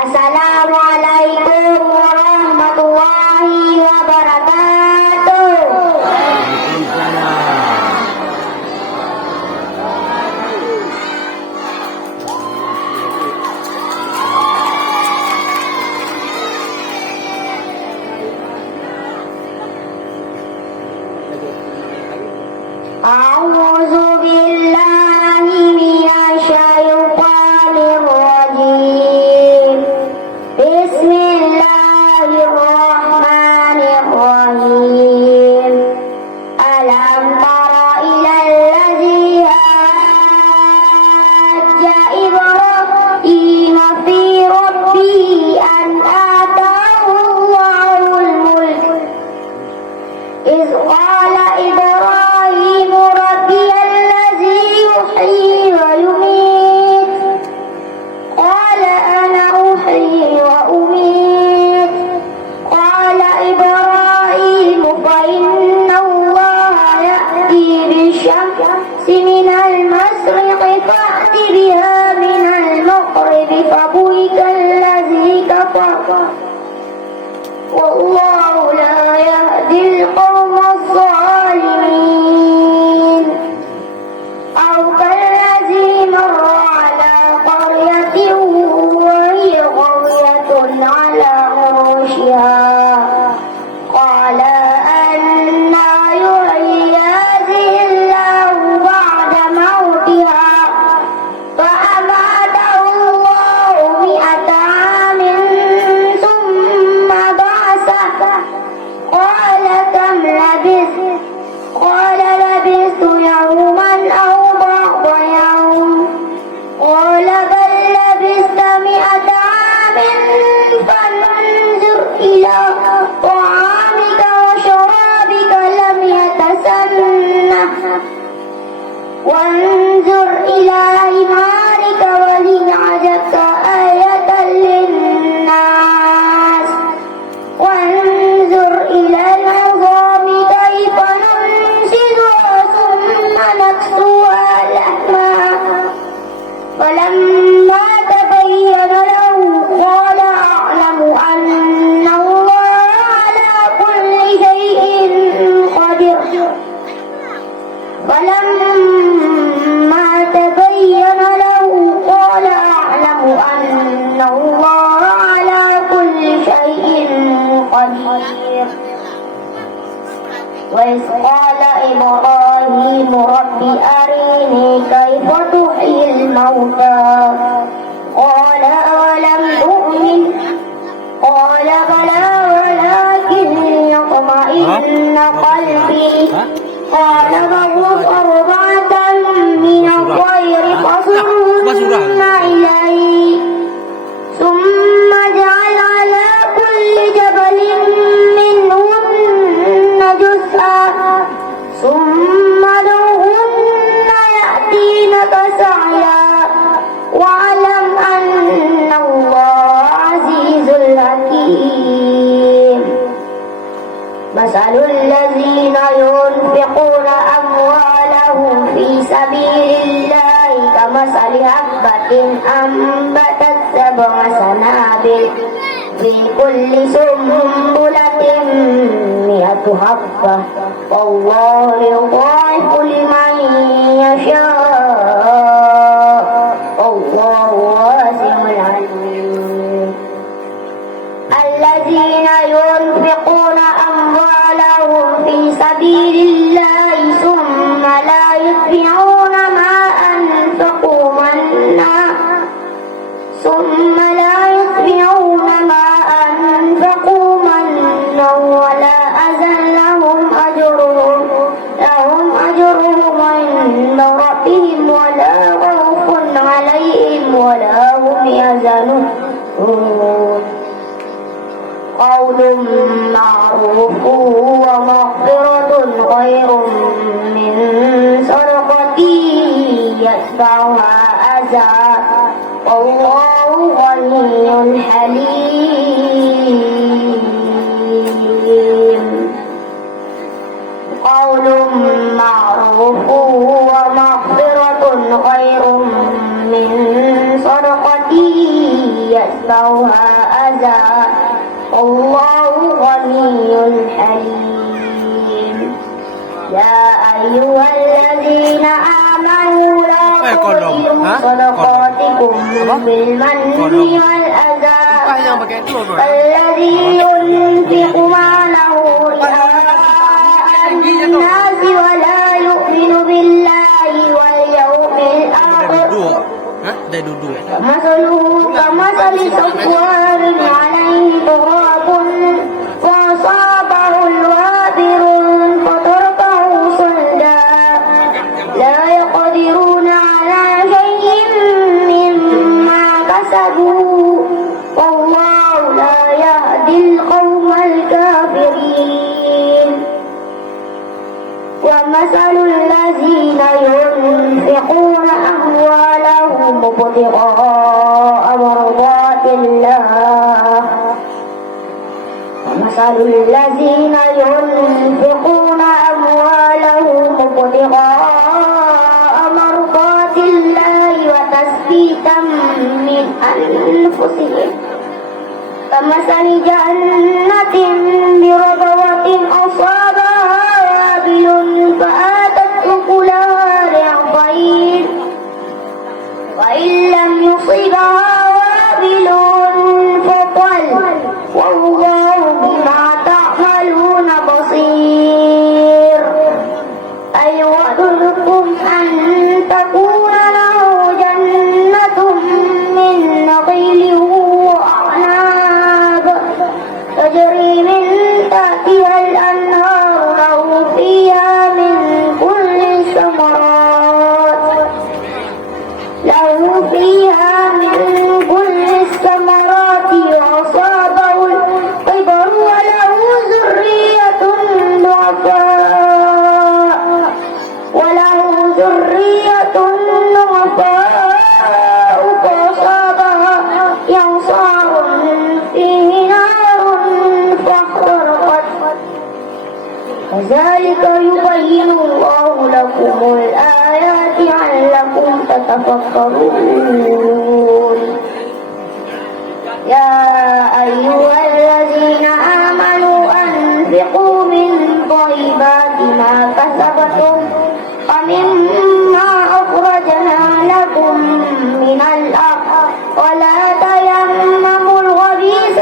Assalamualaikum warahmatullahi wabarakatuh. A'udzu billahi minasyaitonir rajim. Bismillahirrahmanirrahim. Alam tara ilal ladzi hajja Ibrahim fi rabbih an ataahu Allahul mulk. Iz qala Ibrahim rabbiyal ladzi yuhyi wa yumiit. Qala ana uhyi wa umiit. Qala Ibrahim fa inna Allaha ya'ti bisyamsi minal masriqi fa'ti biha minal maghribi fabuhita alladzi kafara. Wallahu la yahdil qawmaz zalimin. Aw kallazi marra ala qaryatin wa hiya khawiyatun ala urushiha. Qala anna yuhyi hadhihi Allahu ba'da mawtiha. فأماته الله 100 عام ثم بعثه. قال كم لبثت؟ قال لبثت يوما أو بعض يوم. قال بل لبثت 100 عام فانظر إلى طعامك وشرابك لم يتسنه وانظر إلى حمارك ولنعجبك آية للناس وانظر إلى العظام كيف ننشزها ثم نكسوها لحما. فلما تبين له قال أعلم أن الله على كل شيء قدير. فلما تبين له قال أعلم أن الله على كل شيء قدير. وإذ قال إبراهيم رب أرني كيف تحيي الموتى. قال أولم تؤمن. قال بلى ولكن ليطمئن قلبي. قال فاغرس 4 من الطير فصرهن إليك ثم اجعل على كل جبل منهن جزءا ثم ادعهن يأتينك سعيا واعلم أن الله عزيز حكيم. مثل الذين ينفقون أموالهم في سبيل الله كمثل حبة أنبتت 7 سنابل في كل سنبلة 100 حبة والله يضاعف لمن يشاء والله واسع عليم. الذين ينفقون أموالهم في سبيل الله ثم لا يتبعون ما أنفقوا منا ولا أذى لهم أجرهم عند ربهم ولا خوف عليهم ولا هم يحزنون. قول معروف ومغفرة خير من صدقة يتبعها أذى والله غني حليم. قول معروف ومغفرة خير من صدقة يتبعها يمسسها أذى والله غني حليم يا أيها الذين آمنوا لا تبطلوا صدقاتكم بالمن والأذى الذي ينفق ماله رئاء الناس ولا يؤمن بالله واليوم الآخر مثله كمثل صفوان عليه تراب فأصابه الوابل فتركه صلدا لا يقدرون على شيء مما كسبوا والله لا يهدي القوم الكافرين ومثل الذين ينفقون أموالهم ابتغاء مرضات الله ومثل الذين ينفقون أموالهم ابتغاء مرضات الله وتثبيتا من أنفسهم كمثل جنة بربوة أصابها وابل فآتت أكلها ضعفين وإن لم يصبها وابل فطل والله بما تعملون بصير أيودكم أن تكون له جنة من نخيل وأعناب تجري من تحتها الأنهار له فيها من كل الثمرات وأصابه الكبر وله ذرية ضعفاء فأصابها إعصار فيه نار فاحترقت كذلك يبين الله لكم الآيات لعلكم تتفكرون يا أيها الذين آمنوا أنفقوا من طيبات ما كسبتم ومما أخرجنا لكم من الأرض ولا تيمموا الخبيث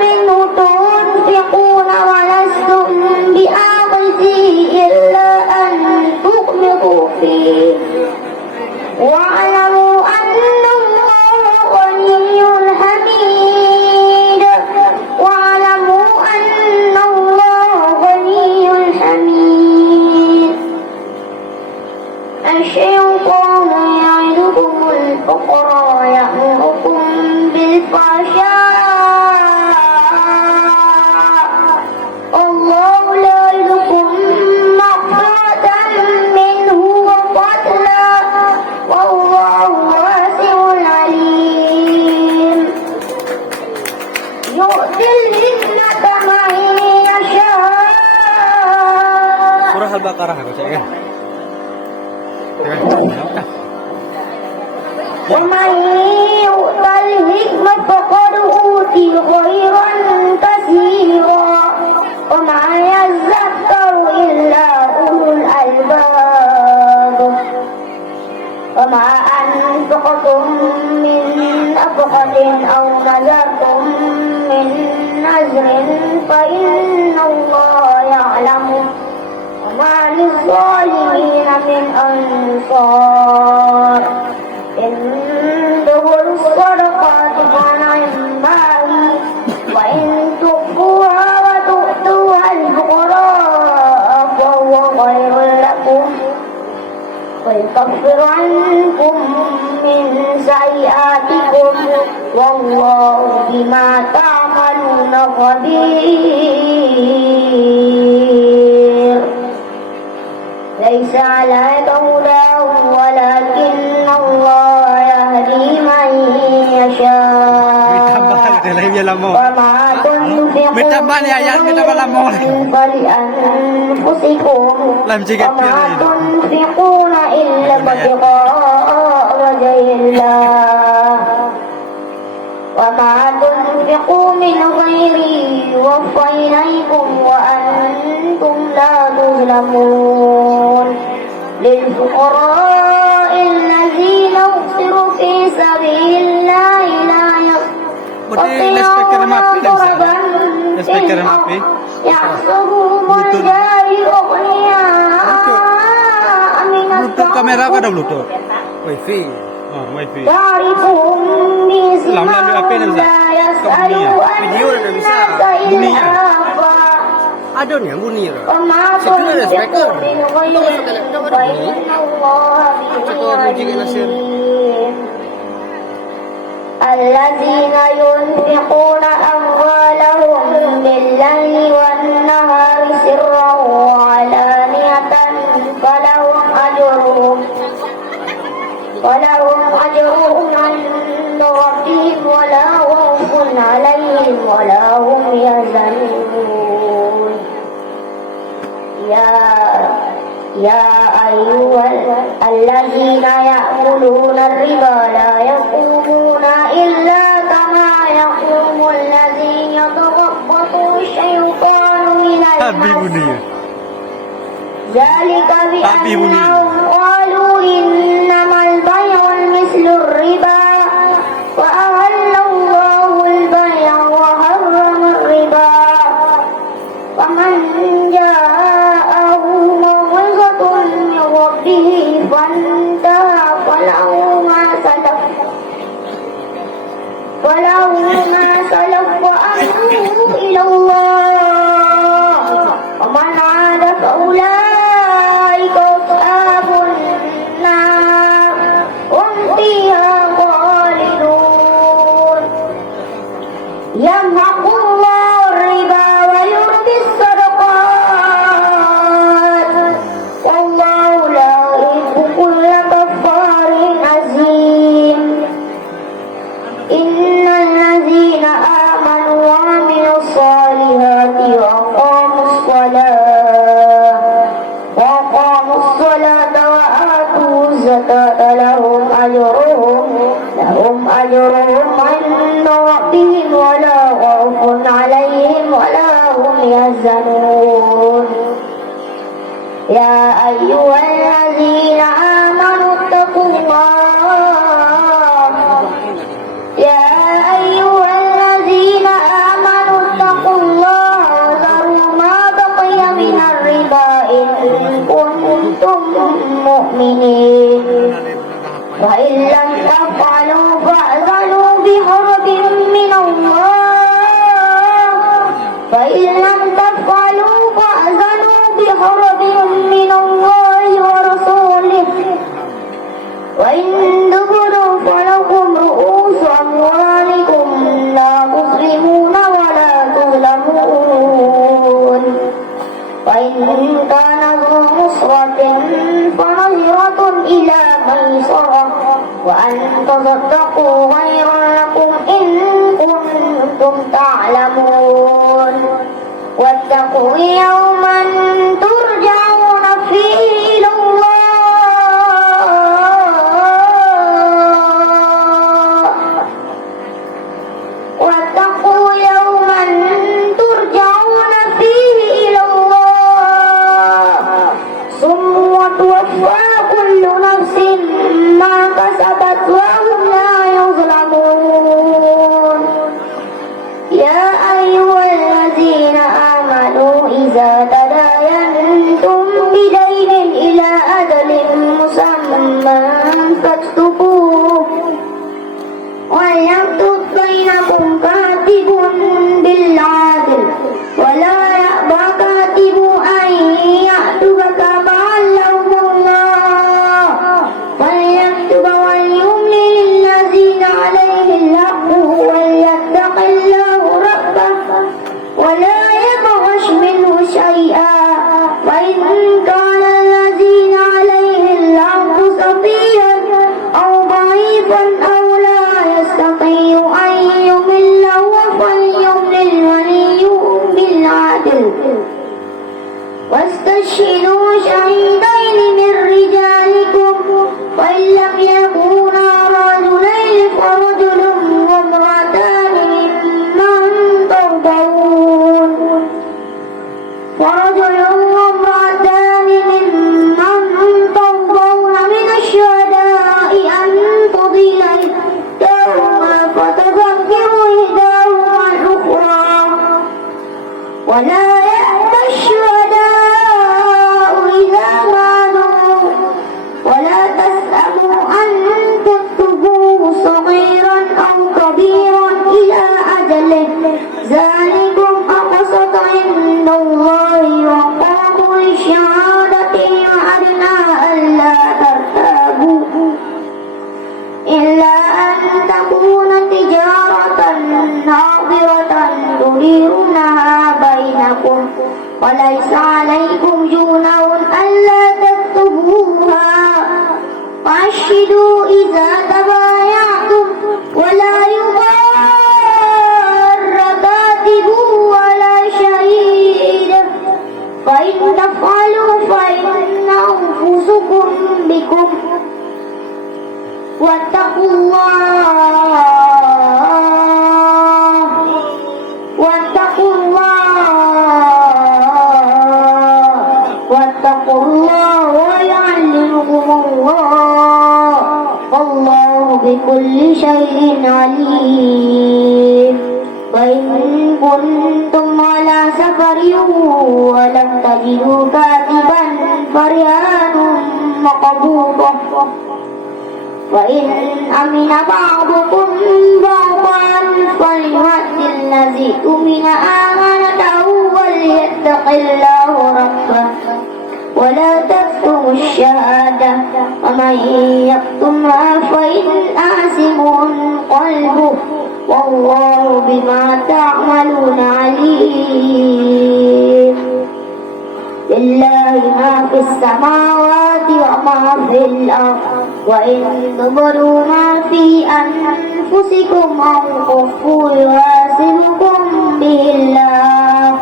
منه تنفقون ولستم بآخذيه إلا أن تغمضوا فيه واعلموا أن الله غني حميد الشيطان يعدكم الفقر ويأمركم بالفحشاء الله لا يعدكم مغفرة منه وفضلا والله واسع عليم يؤتي الحكمة من يشاء Surah Al-Baqarah aku cek kan. ومن يؤت الحكمة فقد أوتي خيرا كثيرا وما يذكر إلا أولو الألباب وما أنفقتم من نفقة أو نذرتم من نذر فإن الله يعلمه وما للظالمين من أنصار إن تبدوا الصدقات فنعماه وإن تخفوها وتؤتوها الفقراء فهو خير لكم ويكفر عنكم من سيئاتكم والله بما تعملون خبير ليس عليك هداهم ولكن الله يهدي من يشاء وما تنفقوا Minta balik ayat, minta balik mau lagi. فلأنفسكم Lam jika وما piala itu. تنفقون إلا ابتغاء وجه الله وما تنفقوا من خير يوفى إليكم وأنتم لا تظلمون للفقراء الذين أحصروا في سبيل الله لا يستطيعون ضربا في الأرض يحسبهم الجاهل أغنياء من Kamera apa ada التعفف Bluetooth? Wifi. Oh, wifi. تعرفهم بسيماهم لا يسألوا الناس إلحافا Ada ni yang bunyi tu. وما تنفقوا من خير فإن الله به عليم الذين ينفقون أموالهم بالليل والنهار سرا وعلانية فلهم أجرهم عند ربهم ولا خوف عليهم ولا هم يحزنون يا أيها الذين يأكلون الربا لا يقومون إلا كما يقوم الذي يتخبطه الشيطان من المس ذلك بأنهم قالوا إنما البيع مثل الربا وأحل الله البيع وحرم الربا فمن جاءه موعظة من ربه فانتهى فله ما سلف وأمره إلى الله ومن عاد فأولئك أصحاب النار هم فيها خالدون يمحق الله الربا ويربي الصدقات والله لا يحب كل كفار أثيم إن الذين آمنوا وعملوا الصالحات وأقاموا الصلاة وآتوا الزكاة لهم أجرهم عند ربهم ولا خوف عليهم ولا هم يحزنون يا أيها الذين آمنوا اتقوا الله وذروا ما بقي من الربا إن كنتم مؤمنين وإن لم تفعلوا فأذنوا بحرب من الله ورسوله وإن تبدوا فلكم رؤوس أموالكم لا تظلمون ولا تظلمون وإن كان ذو عسرة فنظرة إلى ميسرة وأن تصدقوا خير لكم إن كنتم تعلمون واتقوا يوما ترجعون فيه إلى توفى كل نفس ما كسبت وهم لا يظلمون يا أيها الذين آمنوا إذا تداينتم بدين إلى أجل مسمى فاكتبوه وليكتب بينكم كاتب بالعدل ولا يأبى كاتب أن يكتب كما علمه الله تعقدوا إذا تبايعتم ولا يضار كاتب ولا شهيد فإن تفعلوا فإن أنفسكم بكم واتقوا الله واتقوا الله ويعلمكم الله والله بكل شيء عليم وإن كنتم على سفر ولم تجدوا كاتبا فرهان مقبوضة وإن أمن بعضكم بعضا فليؤد الذي أمن أمانته وليتق الله ربه ولا تكتموا الشهادة ومن يكتمها فإن آثم قلبه والله بما تعملون عليم لله ما في السماوات وما في الأرض وإن تبدوا ما في أنفسكم أو تخفوه يحاسبكم به الله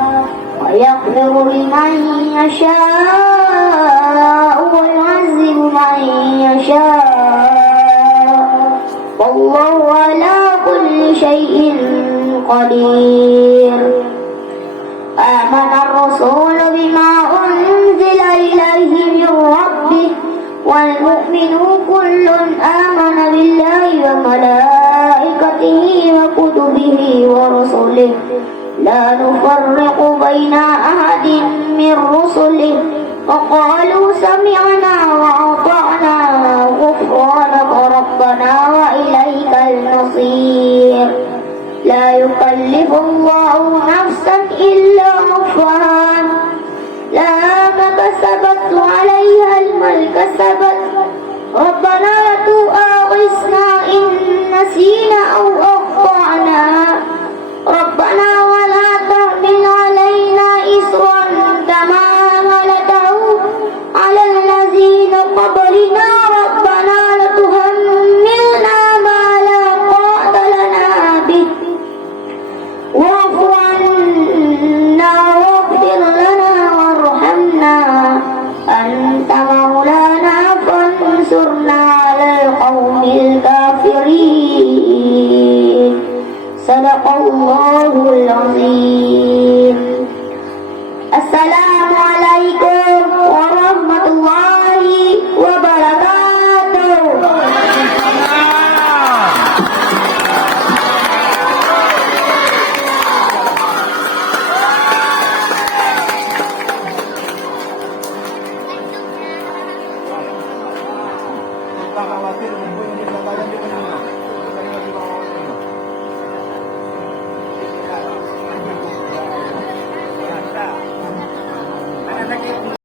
ويغفر لمن يشاء ويعذب من يشاء والله على كل شيء قدير آمن الرسول بما أنزل إليه من ربه والمؤمنون كل آمن بالله وملائكته وكتبه ورسله لا نفرق بين أحد من رسله وقالوا سمعنا وأطعنا غفرانك ربنا وإليك المصير لا يكلف الله نفسا إلا وسعها لها ما كسبت وعليها ما اكتسبت ربنا لا تؤاخذنا إن نسينا أو أخطأنا ربنا ولا تحمل علينا إصرا كما حملته على الذين قبلنا ربنا لا تحملنا ما لا طاقة لنا به واعف عنا واغفر لنا وارحمنا أنت مولانا فانصرنا على القوم الكافرين صدق الله العظيم السلام عليكم ورحمة الله وبركاته Tak khawatir mempunyai kata yang